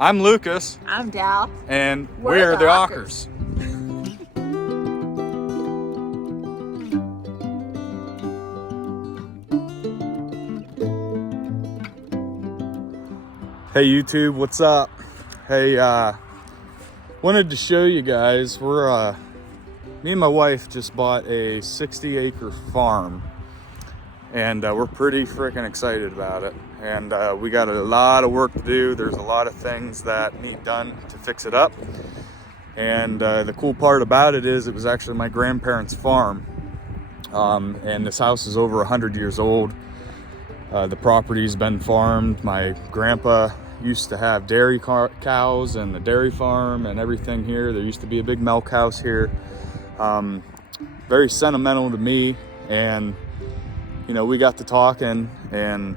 I'm Lucas. I'm Dal. And we're the ACREs. Hey YouTube, what's up? Hey, wanted to show you guys, me and my wife just bought a 60-acre farm, and we're pretty freaking excited about it. And we got a lot of work to do. There's a lot of things that need done to fix it up. And the cool part about it is it was actually my grandparents' farm. And this house is over 100 years old. The property's been farmed. My grandpa used to have dairy cows and the dairy farm and everything here. There used to be a big milk house here. Very sentimental to me, and you know, we got to talking, and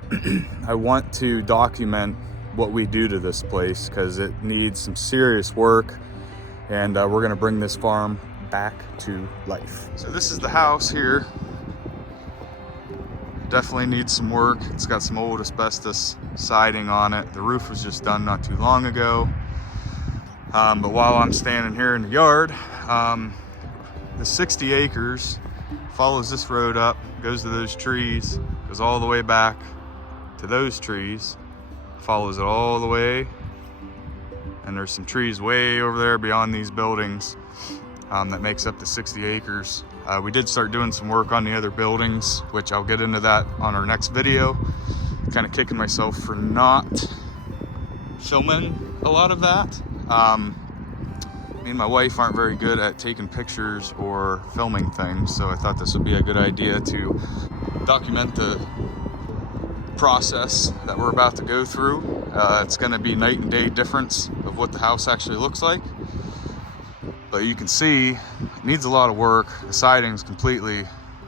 I want to document what we do to this place because it needs some serious work, and we're gonna bring this farm back to life. So this is the house here. Definitely needs some work. It's got some old asbestos siding on it. The roof was just done not too long ago. But while I'm standing here in the yard, the 60 acres follows this road up, goes to those trees, goes all the way back to those trees, follows it all the way, and there's some trees way over there beyond these buildings that makes up the 60 acres. We did start doing some work on the other buildings, which I'll get into that on our next video. Kind of kicking myself for not filming a lot of that. Me and my wife aren't very good at taking pictures or filming things, so I thought this would be a good idea to document the process that we're about to go through. It's going to be night and day difference of what the house actually looks like, but you can see it needs a lot of work. The siding's completely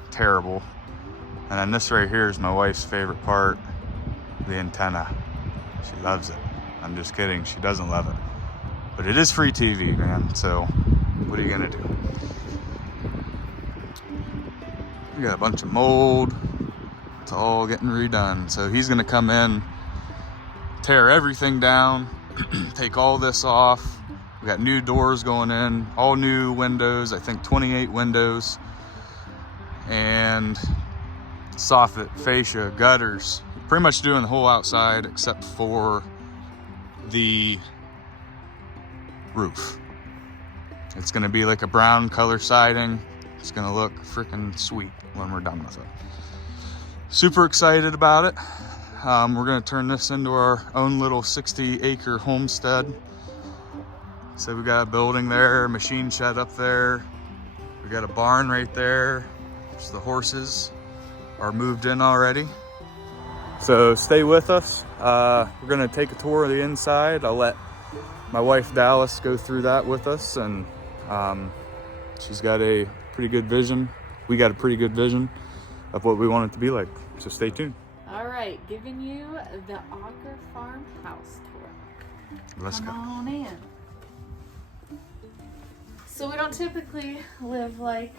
terrible, and then this right here is my wife's favorite part, the antenna. She loves it. I'm just kidding, she doesn't love it. But it is free TV, man, so what are you gonna do? We got a bunch of mold. It's all getting redone. So he's gonna come in, tear everything down, take all this off. We got new doors going in, all new windows, I think 28 windows, and soffit, fascia, gutters. Pretty much doing the whole outside except for the roof. It's gonna be like a brown color siding. It's gonna look freaking sweet when we're done with it. Super excited about it. We're gonna turn this into our own little 60-acre homestead. So we got a building there, a machine shed up there. We got a barn right there. So the horses are moved in already. So stay with us. We're gonna take a tour of the inside. I'll let my wife Dallas go through that with us, and she's got a pretty good vision. We got a pretty good vision of what we want it to be like. So stay tuned. All right, giving you the ACRE farmhouse tour. Let's go. Come on in. So we don't typically live like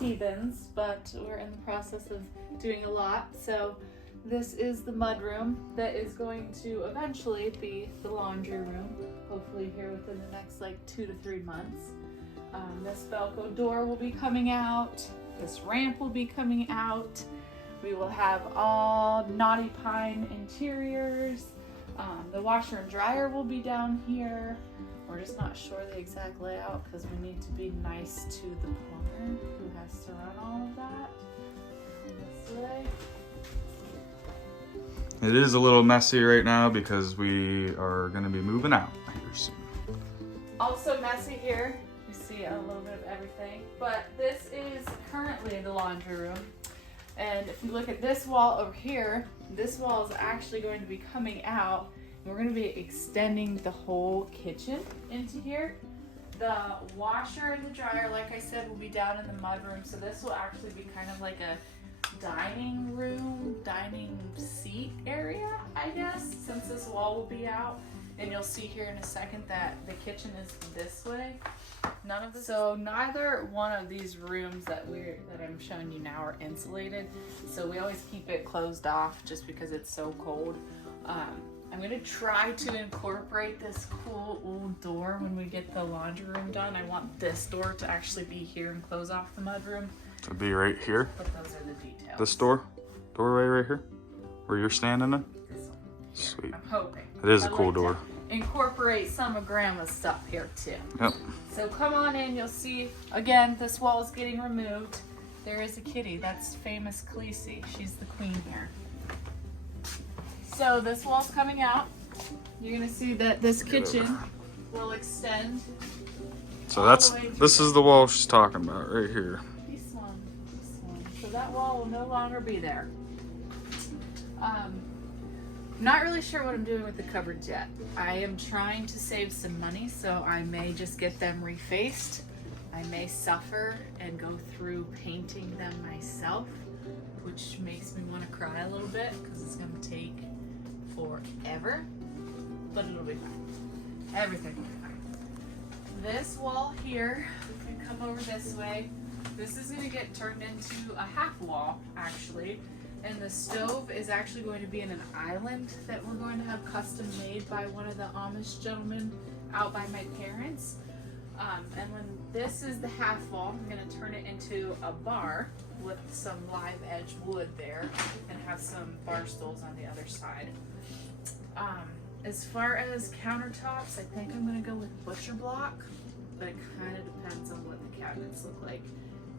heathens, but we're in the process of doing a lot. So this is the mudroom that is going to eventually be the laundry room, hopefully here within the next like 2 to 3 months. This Velcro door will be coming out. This ramp will be coming out. We will have all knotty pine interiors. The washer and dryer will be down here. We're just not sure the exact layout because we need to be nice to the plumber who has to run all of that. This way. It is a little messy right now because we are going to be moving out here soon. Also messy here. You see a little bit of everything, but this is currently the laundry room. And if you look at this wall over here, this wall is actually going to be coming out, and we're going to be extending the whole kitchen into here. The washer and the dryer, like I said, will be down in the mudroom, so this will actually be kind of like a dining room, dining seat area, I guess, since this wall will be out. And you'll see here in a second that the kitchen is this way. So neither one of these rooms that I'm showing you now are insulated. So we always keep it closed off just because it's so cold. I'm gonna try to incorporate this cool old door when we get the laundry room done. I want this door to actually be here and close off the mudroom. To be right here. But those are the details. This doorway right here, where you're standing in. This one. Sweet. I'm hoping. It is a I'd cool like to door. Incorporate some of Grandma's stuff here too. Yep. So come on in. You'll see again. This wall is getting removed. There is a kitty. That's famous Khaleesi. She's the queen here. So this wall's coming out. You're gonna see that this kitchen will extend. So this is the wall she's talking about right here. This one. So that wall will no longer be there. I'm not really sure what I'm doing with the cupboards yet. I am trying to save some money, so I may just get them refaced. I may suffer and go through painting them myself, which makes me want to cry a little bit because it's going to take forever, but it'll be fine. Everything will be fine. This wall here, we can come over this way. This is going to get turned into a half wall, actually. And the stove is actually going to be in an island that we're going to have custom made by one of the Amish gentlemen out by my parents. And when this is the half wall, I'm going to turn it into a bar with some live edge wood there and have some bar stools on the other side. As far as countertops, I think I'm going to go with butcher block, but it kind of depends on what the cabinets look like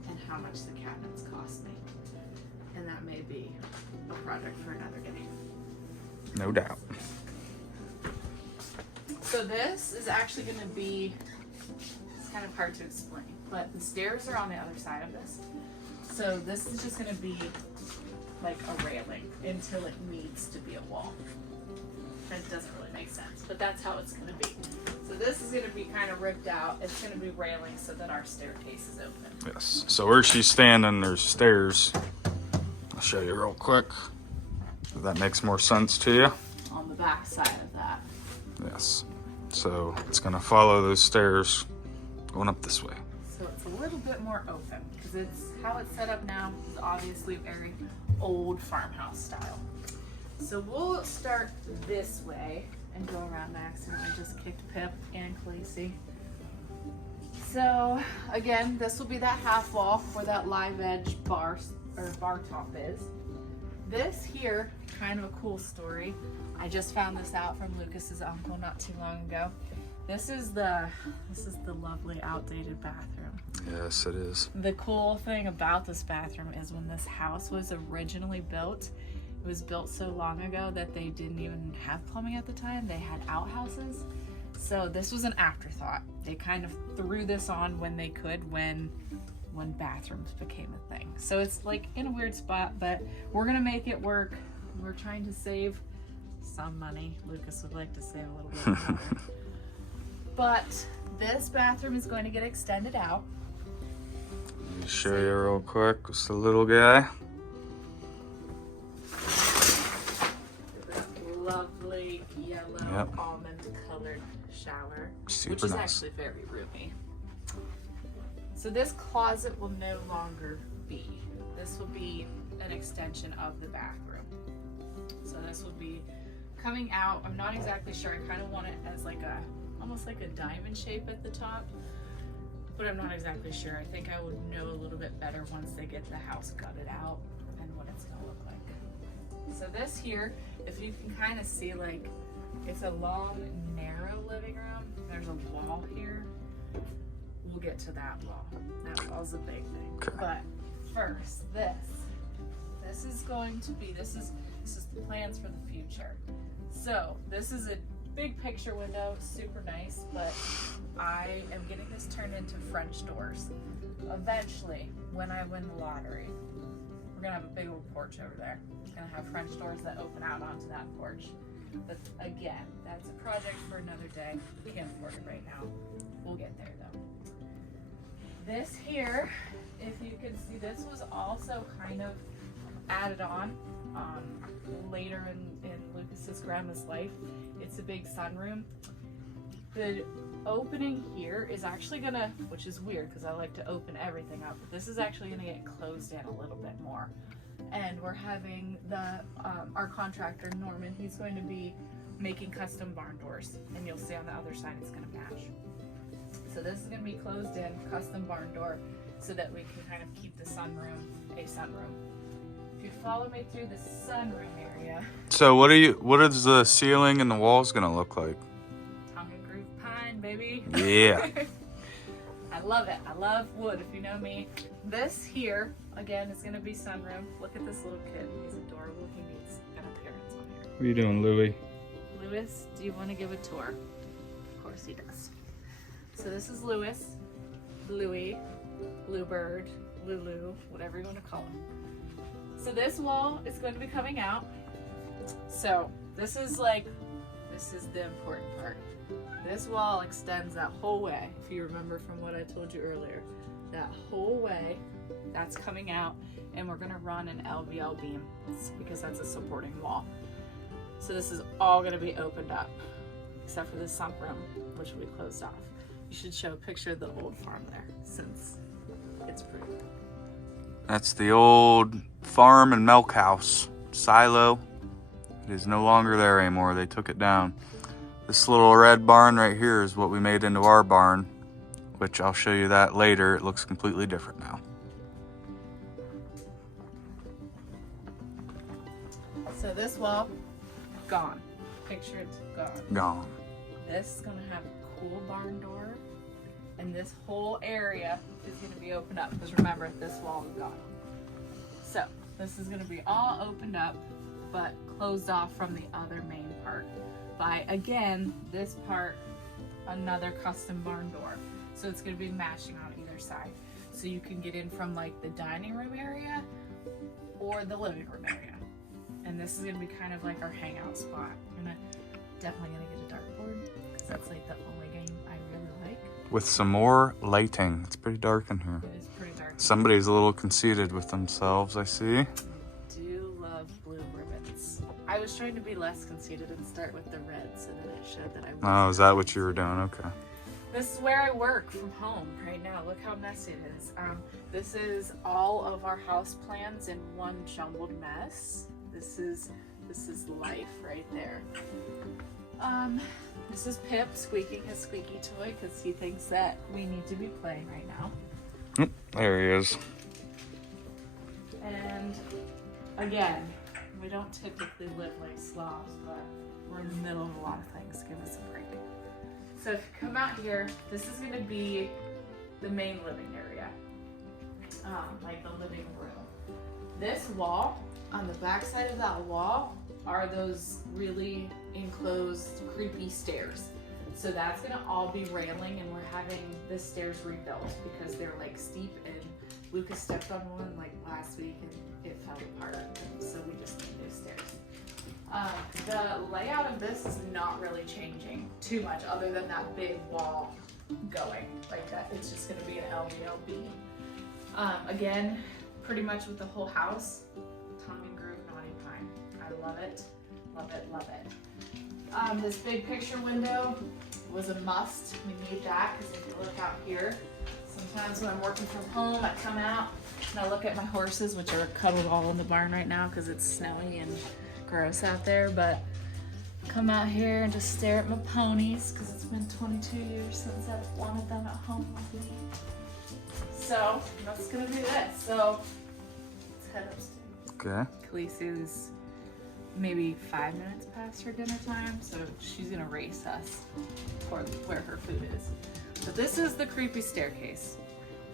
and how much the cabinets cost me. And that may be a project for another day. No doubt. So this is actually going to be, it's kind of hard to explain, but the stairs are on the other side of this. So this is just going to be like a railing until it needs to be a wall. That doesn't really make sense, but that's how it's going to be. So this is going to be kind of ripped out. It's going to be railing so that our staircase is open. Yes. So where she's standing, there's stairs. I'll show you real quick. If that makes more sense to you. On the back side of that. Yes. So it's going to follow those stairs going up this way. So it's a little bit more open because it's how it's set up now is obviously very old farmhouse style. So we'll start this way and go around. I accidentally just kicked Pip and Khaleesi. So again, this will be that half wall where that live edge bar top is. This here, kind of a cool story. I just found this out from Lucas's uncle not too long ago. This is the lovely outdated bathroom. Yes, it is. The cool thing about this bathroom is when this house was originally built, it was built so long ago that they didn't even have plumbing at the time. They had outhouses. So this was an afterthought. They kind of threw this on when they could, when bathrooms became a thing. So it's like in a weird spot, but we're gonna make it work. We're trying to save some money. Lucas would like to save a little bit more. But this bathroom is going to get extended out. Let me show you real quick. It's the little guy. Lovely yellow almond colored shower, which is actually very roomy. So this closet will no longer be. This will be an extension of the bathroom. So this will be coming out. I'm not exactly sure. I kind of want it as like almost like a diamond shape at the top, but I'm not exactly sure. I think I would know a little bit better once they get the house gutted out and what it's gonna look like. So this here, if you can kind of see, like, it's a long, narrow living room. There's a wall here. We'll get to that wall. That wall's a big thing. Okay. But first, this is going to be, this is the plans for the future. So this is a big picture window, super nice, but I am getting this turned into French doors. Eventually, when I win the lottery, we're gonna have a big old porch over there. We're gonna have French doors that open out onto that porch. But again, that's a project for another day. We can't afford it right now. We'll get there though. This here, if you can see, this was also kind of added on later in Lucas's grandma's life. It's a big sunroom. The opening here is actually gonna, which is weird because I like to open everything up, but this is actually gonna get closed in a little bit more. And we're having our contractor Norman, he's going to be making custom barn doors, and you'll see on the other side it's gonna match. So this is gonna be closed in, custom barn door, so that we can kind of keep the sunroom a sunroom. If you follow me through the sunroom area. So what is the ceiling and the walls gonna look like? Tongue and groove pine, baby. Yeah. I love it. I love wood, if you know me. This here, again, is gonna be sunroom. Look at this little kid. He's adorable. He needs an appearance on here. What are you doing, Louie? Lewis, do you want to give a tour? Of course he does. So this is Lewis, Bluey, Bluebird, Lulu, whatever you want to call him. So this wall is going to be coming out. So this is the important part. This wall extends that whole way. If you remember from what I told you earlier, that whole way, that's coming out, and we're gonna run an LVL beam because that's a supporting wall. So this is all gonna be opened up, except for the sunk room, which will be closed off. You should show a picture of the old farm there, since it's pretty. That's the old farm and milk house silo. It is no longer there anymore. They took it down. This little red barn right here is what we made into our barn, which I'll show you that later. It looks completely different now. So this wall, gone. Picture it's gone. Gone. This is gonna have a cool barn door, and this whole area is gonna be opened up, because remember, this wall is gone. So this is gonna be all opened up, but closed off from the other main part by, again, this part, another custom barn door. So it's gonna be matching on either side. So you can get in from like the dining room area or the living room area. And this is gonna be kind of like our hangout spot. I'm definitely gonna get a dartboard, because that's like the only game I really like. With some more lighting. It's pretty dark in here. It is pretty dark. Somebody's a little conceited with themselves, I see. I do love blue ribbons. I was trying to be less conceited and start with the red so that it showed that I was. Oh, is that what you were doing? Okay. This is where I work from home right now. Look how messy it is. This is all of our house plans in one jumbled mess. This is life right there. This is Pip squeaking his squeaky toy because he thinks that we need to be playing right now. There he is. And again, we don't typically live like slobs, but we're in the middle of a lot of things. Give us a break. So if you come out here, this is going to be the main living area, like the living room. This wall, on the back side of that wall, are those really enclosed, creepy stairs. So that's gonna all be railing, and we're having the stairs rebuilt because they're like steep, and Lucas stepped on one like last week and it fell apart. So we just need new stairs. The layout of this is not really changing too much other than that big wall going like that. It's just gonna be an LVL beam. Again, pretty much with the whole house, tongue and groove naughty pine. I love it, love it, love it. This big picture window was a must. We need that because if you look out here, sometimes when I'm working from home, I come out and I look at my horses, which are cuddled all in the barn right now because it's snowy and gross out there, but come out here and just stare at my ponies because it's been 22 years since I've wanted them at home with me. So that's gonna be this. So let's head upstairs. Okay. Khaleesi's maybe 5 minutes past her dinner time, so she's gonna race us toward where her food is. But this is the creepy staircase.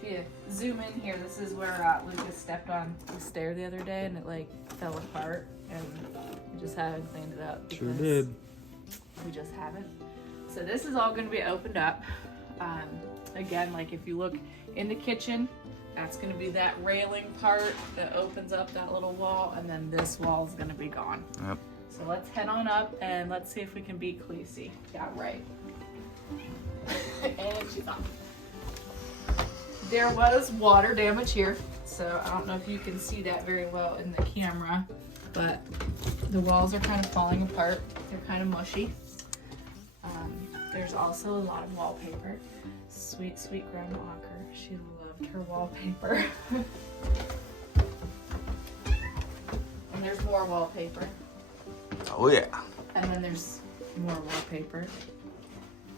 If you zoom in here, this is where Lucas stepped on the stair the other day and it like fell apart, and we just haven't cleaned it up. Sure did. We just haven't. So this is all gonna be opened up. Again, like if you look in the kitchen, that's gonna be that railing part that opens up that little wall, and then this wall is gonna be gone. Yep. So let's head on up and let's see if we can beat Khaleesi. Yeah, right. And she's on. There was water damage here, so I don't know if you can see that very well in the camera, but the walls are kind of falling apart. They're kind of mushy. There's also a lot of wallpaper. Sweet, sweet Grandma ACRE. She loved her wallpaper. And there's more wallpaper. Oh yeah. And then there's more wallpaper.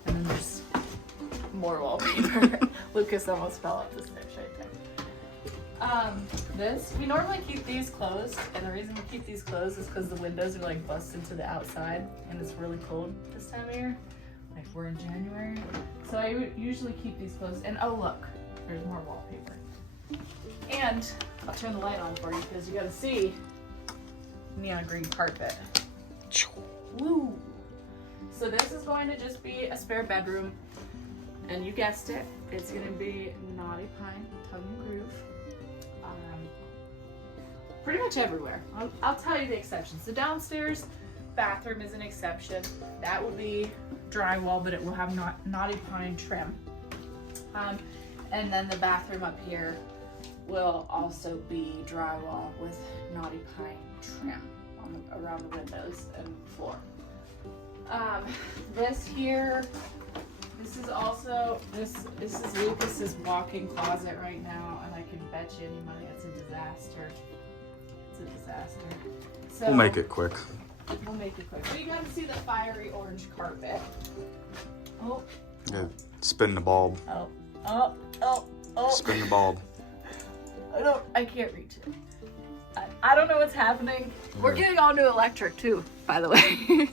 And then there's more wallpaper. Lucas almost fell up the stairs right there. We normally keep these closed, and the reason we keep these closed is because the windows are like busted to the outside, and it's really cold this time of year. Like we're in January. So I would usually keep these closed. And oh look, there's more wallpaper. And I'll turn the light on for you because you gotta see neon green carpet. Woo! So this is going to just be a spare bedroom. And you guessed it, it's gonna be Naughty Pine tongue and groove. Pretty much everywhere. I'll tell you the exceptions. The downstairs bathroom is an exception. That would be drywall, but it will have Naughty Pine trim. And then the bathroom up here will also be drywall with Naughty Pine trim around the windows and floor. This here, this is also, this is Lucas's walk-in closet right now, and I can bet you any money it's a disaster. It's a disaster. So We'll make it quick. We'll make it quick. So you gotta see the fiery orange carpet. Oh. Yeah, spin the bulb. Oh. Spin the bulb. I can't reach it. I don't know what's happening. We're getting all new electric too, by the way.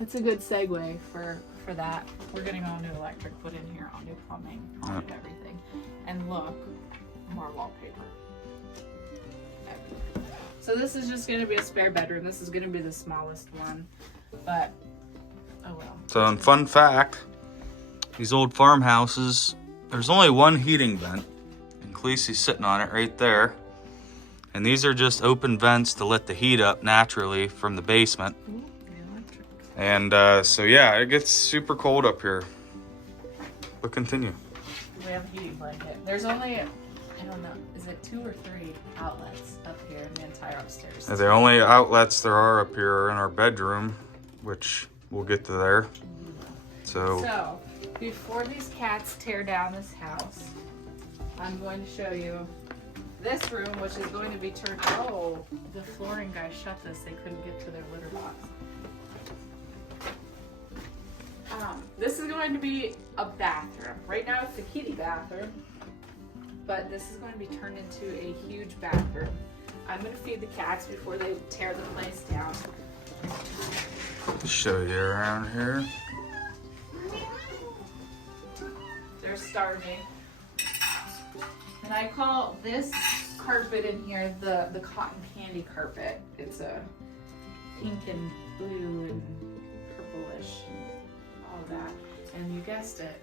It's a good segue for that. We're getting all new electric put in here, all new plumbing, all new everything. And look, more wallpaper. Everything. So this is just gonna be a spare bedroom. This is gonna be the smallest one, but oh well. So, fun fact, these old farmhouses, there's only one heating vent, and Khaleesi's sitting on it right there. And these are just open vents to let the heat up naturally from the basement. Ooh, the electric. And so yeah, it gets super cold up here. But continue. We have a heating blanket. There's only, I don't know, is it 2 or 3 outlets up here in the entire upstairs? The only outlets there are up here are in our bedroom, which we'll get to there. So before these cats tear down this house, I'm going to show you this room, which is going to be turned. Oh, the flooring guys shut this. They couldn't get to their litter box. This is going to be a bathroom. Right now it's a kiddie bathroom, but this is going to be turned into a huge bathroom. I'm going to feed the cats before they tear the place down. show you around here. They're starving. And I call this carpet in here the cotton candy carpet. It's a pink and blue and purplish and all that. And you guessed it,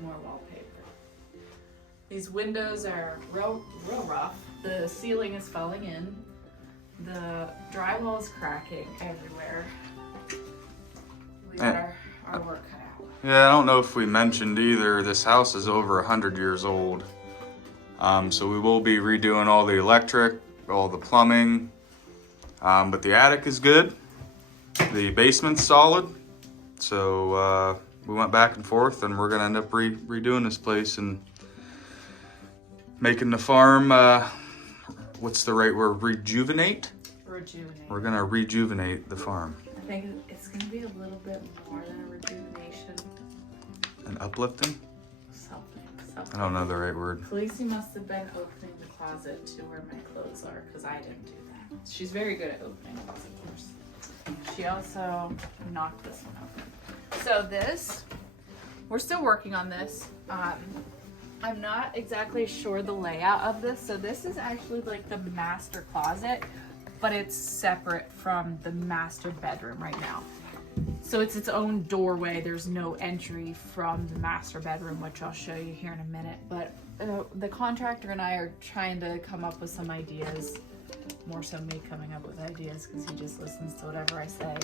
more wallpaper. These windows are real rough. The ceiling is falling in. The drywall is cracking everywhere. We got our work cut out. Yeah, I don't know if we mentioned either, this house is over 100 years old. So we will be redoing all the electric, all the plumbing, but the attic is good. The basement's solid. So we went back and forth, and we're gonna end up redoing this place and making the farm, what's the right word, rejuvenate? Rejuvenate. We're gonna rejuvenate the farm. I think it's gonna be a little bit more than a rejuvenation. And uplifting? Something. I don't know the right word. Khaleesi must have been opening the closet to where my clothes are, because I didn't do that. She's very good at opening closet doors. She also knocked this one open. So this, we're still working on this. I'm not exactly sure the layout of this. So this is actually like the master closet, but it's separate from the master bedroom right now. So it's its own doorway. There's no entry from the master bedroom, which I'll show you here in a minute. But the contractor and I are trying to come up with some ideas. More so me coming up with ideas, because he just listens to whatever I say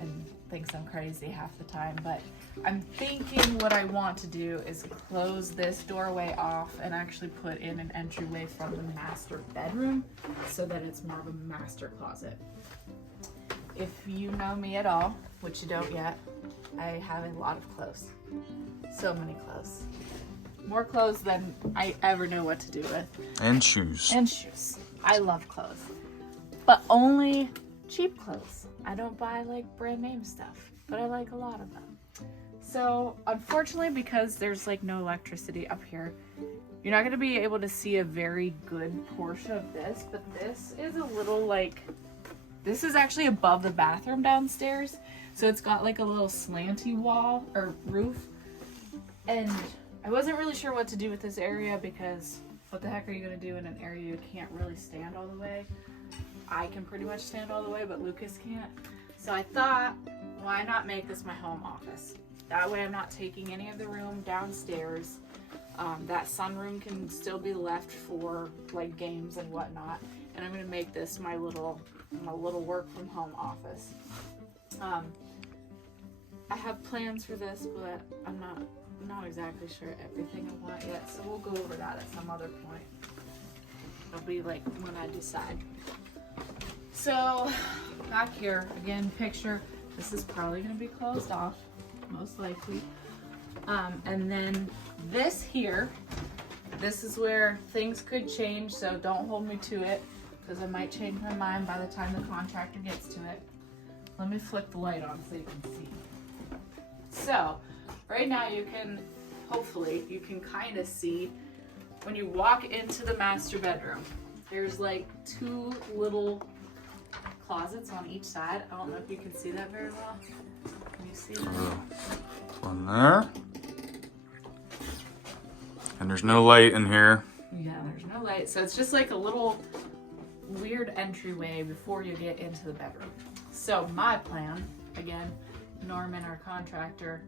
and thinks I'm crazy half the time. But I'm thinking what I want to do is close this doorway off and actually put in an entryway from the master bedroom, so that it's more of a master closet. If you know me at all, which you don't yet, I have a lot of clothes. So many clothes. More clothes than I ever know what to do with. And shoes. And shoes. I love clothes. But only cheap clothes. I don't buy like brand name stuff, but I like a lot of them. So unfortunately, because there's like no electricity up here, you're not going to be able to see a very good portion of this, but this is a little like, this is actually above the bathroom downstairs. So it's got like a little slanty wall or roof. And I wasn't really sure what to do with this area because what the heck are you going to do in an area you can't really stand all the way? I can pretty much stand all the way, but Lucas can't. So I thought, why not make this my home office? That way I'm not taking any of the room downstairs. That sunroom can still be left for like games and whatnot. And I'm gonna make this my little work from home office. I have plans for this, but I'm not exactly sure everything I want yet. So we'll go over that at some other point. It'll be like when I decide. So back here, again, picture, this is probably gonna be closed off, most likely. And then this here, this is where things could change, so don't hold me to it, because I might change my mind by the time the contractor gets to it. Let me flick the light on so you can see. So, right now you can, hopefully, you can kind of see, when you walk into the master bedroom, there's like two little closets on each side. I don't know if you can see that very well. Can you see that? One there. And there's no light in here. Yeah, there's no light. So it's just like a little weird entryway before you get into the bedroom. So my plan, again, Norman, our contractor,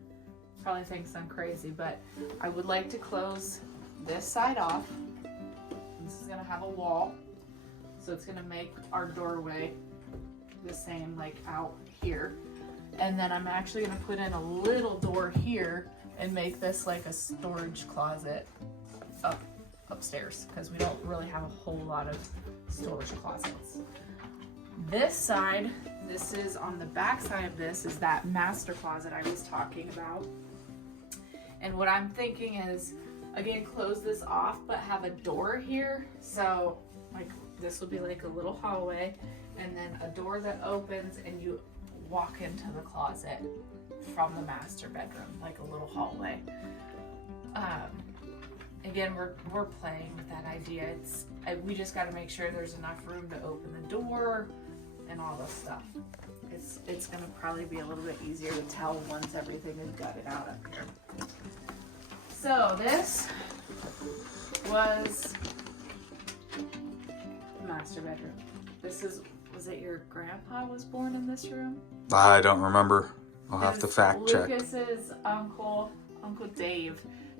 probably thinks I'm crazy, but I would like to close this side off. This is gonna have a wall. So it's gonna make our doorway the same like out here. And then I'm actually gonna put in a little door here and make this like a storage closet upstairs, because we don't really have a whole lot of storage closets. This side, this is on the back side of this, is that master closet I was talking about. And what I'm thinking is, again, close this off, but have a door here. So like this will be like a little hallway, and then a door that opens and you walk into the closet from the master bedroom, like a little hallway. Again, we're playing with that idea. We just got to make sure there's enough room to open the door and all this stuff. It's gonna probably be a little bit easier to tell once everything is gutted out up here. So this was the master bedroom. Was it your grandpa was born in this room? I don't remember. I'll have to fact check. Lucas's Uncle Dave,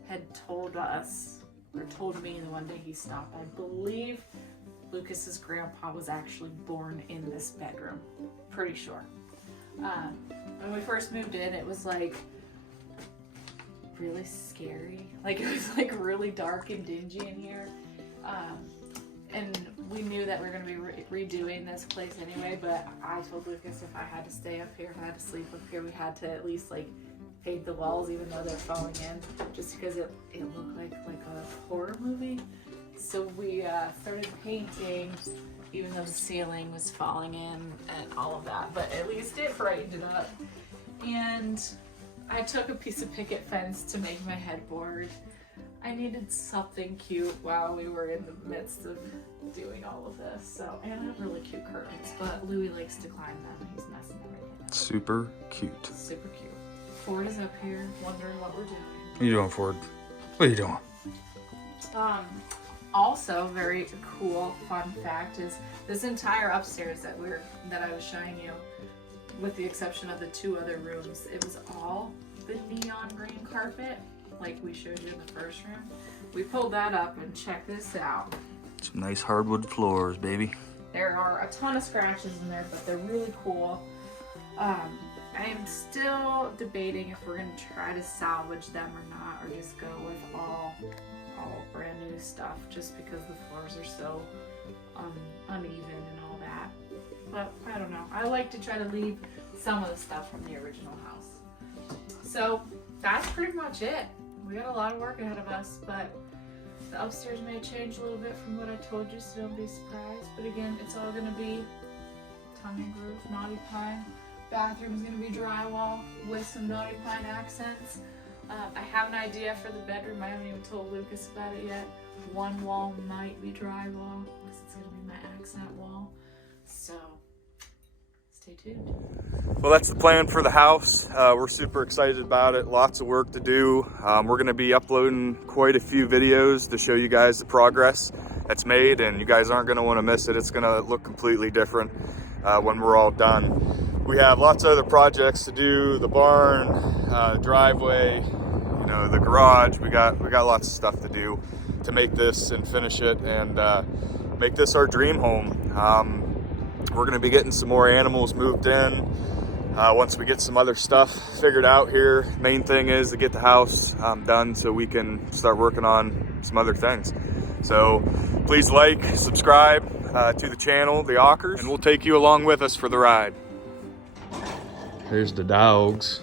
had told us, or told me the one day he stopped, I believe Lucas's grandpa was actually born in this bedroom. Pretty sure. When we first moved in, it was like really scary. Like it was like really dark and dingy in here. And we knew that we were going to be redoing this place anyway, but I told Lucas if I had to stay up here, if I had to sleep up here, we had to at least like paint the walls even though they're falling in, just because it looked like a horror movie. So we started painting even though the ceiling was falling in and all of that, but at least it brightened it up. And I took a piece of picket fence to make my headboard. I needed something cute while we were in the midst of doing all of this. So, and I have really cute curtains, but Louis likes to climb them. He's messing everything up. Super cute. Super cute. Ford is up here wondering what we're doing. What are you doing, Ford? What are you doing? Also, very cool fun fact is this entire upstairs that I was showing you, with the exception of the two other rooms, it was all the neon green carpet, like we showed you in the first room. We pulled that up and check this out. Some nice hardwood floors, baby. There are a ton of scratches in there, but they're really cool. I am still debating if we're gonna try to salvage them or not, or just go with all brand new stuff, just because the floors are so uneven and all that. But I don't know. I like to try to leave some of the stuff from the original house. So that's pretty much it. We got a lot of work ahead of us, but the upstairs may change a little bit from what I told you, so don't be surprised. But again, it's all gonna be tongue and groove, knotty pine. Bathroom's gonna be drywall with some knotty pine accents. I have an idea for the bedroom. I haven't even told Lucas about it yet. One wall might be drywall because it's gonna be my accent wall. So stay tuned. Well, that's the plan for the house. We're super excited about it. Lots of work to do. We're gonna be uploading quite a few videos to show you guys the progress that's made, and you guys aren't gonna wanna miss it. It's gonna look completely different when we're all done. We have lots of other projects to do, the barn, driveway, you know, the garage. We got lots of stuff to do to make this and finish it and make this our dream home. We're gonna be getting some more animals moved in once we get some other stuff figured out here. Main thing is to get the house done so we can start working on some other things. So please like, subscribe to the channel, the ACRE, and we'll take you along with us for the ride. Here's the dogs.